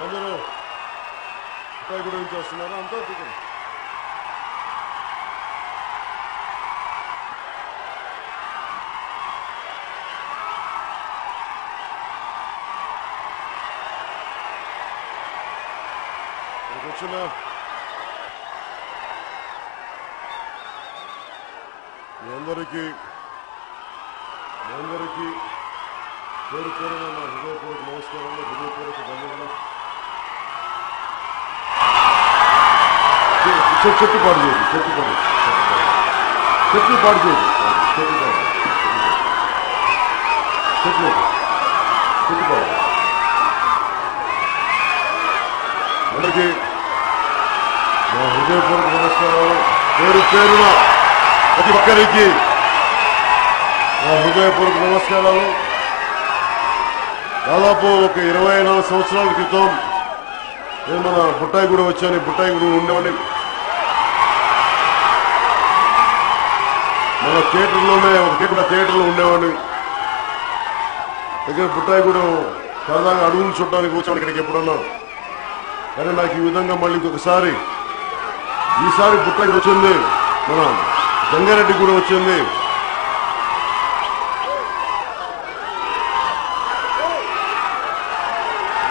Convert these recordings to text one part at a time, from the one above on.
오늘은 백으로 인조스만 한다 지금. 그렇지만 옛날에기 옛날에기 그렇게 하면 그거 보고 멋있게 하면 그거 보고 달려가면 చెట్టు పాడు చేయదు చెట్టు పాడు చెట్టు పాడు చేయదు చెట్టు పాడు చెట్లు చెట్టు పాడు అందరికీ మా హృదయపూర్వక నమస్కారాలు. పేరు పేరున ప్రతి ఒక్కరికి నా హృదయపూర్వక నమస్కారాలు. దాదాపు ఒక ఇరవై నాలుగు సంవత్సరాల క్రితం నేను మన బుట్టాయిగూడ వచ్చాను. బుట్టాయిగూడ ఉండేవాడిని. మన థియేటర్లోనే ఒక థియేటర్ థియేటర్లో ఉండేవాడిని. దగ్గర పుట్టాయిగూడెం సరదాగా అడుగులు చుట్టానికి వచ్చాను ఇక్కడికి ఎప్పుడన్నా. కానీ నాకు ఈ విధంగా మళ్ళీ ఇంకొకసారి ఈసారి పుట్టాకి వచ్చింది. మన జంగారెడ్డి కూడా వచ్చింది.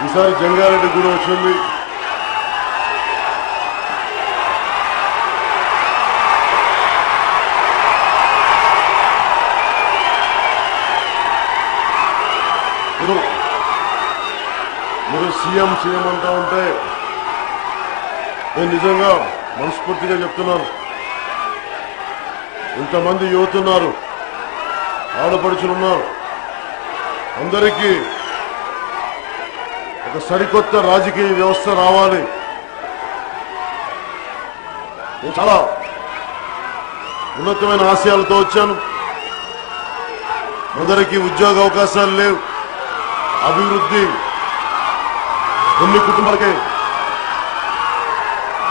ఈసారి జంగారెడ్డి కూడా వచ్చింది. మీరు సీఎం సీఎం అంటూ ఉంటే నేను నిజంగా మనస్ఫూర్తిగా చెప్తున్నాను. ఇంతమంది యువతున్నారు ఆడపడుచులున్నారు అందరికీ ఒక సరికొత్త రాజకీయ వ్యవస్థ రావాలి. నేను చాలా ఉన్నతమైన ఆశయాలతో వచ్చాను. అందరికీ ఉద్యోగ అవకాశాలు లేవు. అభివృద్ధి కొన్ని కుటుంబాలకే?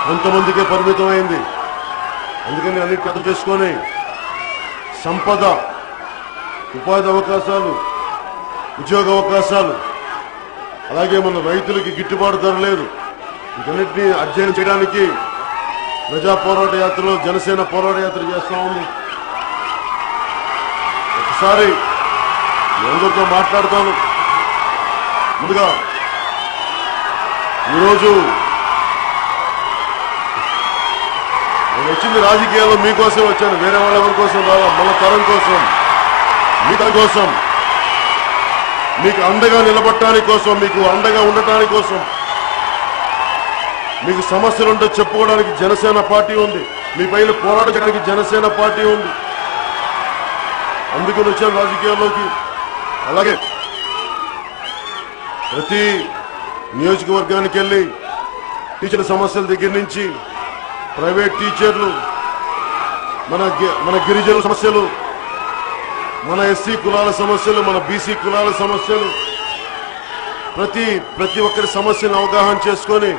కొంతమందికే పరిమితమైంది అందుకని అన్ని అర్థం చేసుకొని సంపద ఉపాధి అవకాశాలు ఉద్యోగ అవకాశాలు అలాగే మన రైతులకి గిట్టుబాటు ధర లేదు. వీటన్నిటిని అధ్యయనం చేయడానికి ప్రజా పోరాట యాత్రలో జనసేన పోరాట యాత్ర చేస్తా ఉంది. ఒకసారి ఎందరితో మాట్లాడతాను. ముందుగా ఈరోజు నేను వచ్చింది రాజకీయాల్లో మీకోసం వచ్చాను. వేరే వాళ్ళ ఎవరి కోసం రాలా? మన తరం కోసం మీ తరం కోసం. మీకు అండగా నిలబడటానికి కోసం మీకు అండగా ఉండటానికి కోసం. మీకు సమస్యలు ఉంటే చెప్పుకోవడానికి జనసేన పార్టీ ఉంది. మీ పైన పోరాడడానికి జనసేన పార్టీ ఉంది. అందుకని వచ్చాను రాజకీయాల్లోకి. అలాగే ప్రతి నియోజకవర్గానికి వెళ్ళి టీచర్ సమస్యల దగ్గర నుంచి ప్రైవేట్ టీచర్లు మన గి- మన గిరిజనుల సమస్యలు మన ఎస్సీ కులాల సమస్యలు మన బీసీ కులాల సమస్యలు ప్రతి ప్రతి ఒక్కరి సమస్యను అవగాహన చేసుకొని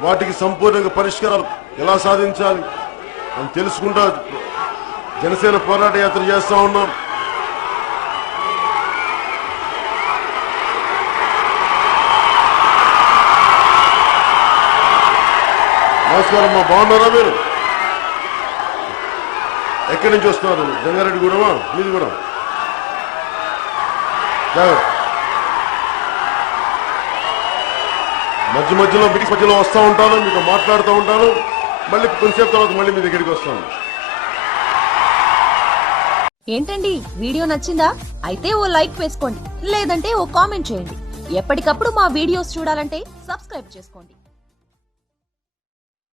వాటికి సంపూర్ణంగా పరిష్కారాలు ఎలా సాధించాలి అని తెలుసుకుంటా జనసేన పోరాట యాత్ర చేస్తూ ఉన్నాం. నమస్కారం బాగున్నారా మీరు? ఎక్కడి నుంచి వస్తున్నారు? జంగారెడ్డి గూడమా? మీది కూడా? మధ్య మధ్యలో మీటింగ్స్ మధ్యలో వస్తూ ఉంటాను మీతో మాట్లాడుతూ ఉంటాను. మళ్ళీ కొంచెంసేపు తర్వాత మళ్ళీ మీ దగ్గరికి వస్తాను. ఏంటండి వీడియో నచ్చిందా? అయితే ఓ లైక్ వేసుకోండి లేదంటే ఓ కామెంట్ చేయండి. ఎప్పటికప్పుడు మా వీడియోస్ చూడాలంటే సబ్స్క్రైబ్ చేసుకోండి.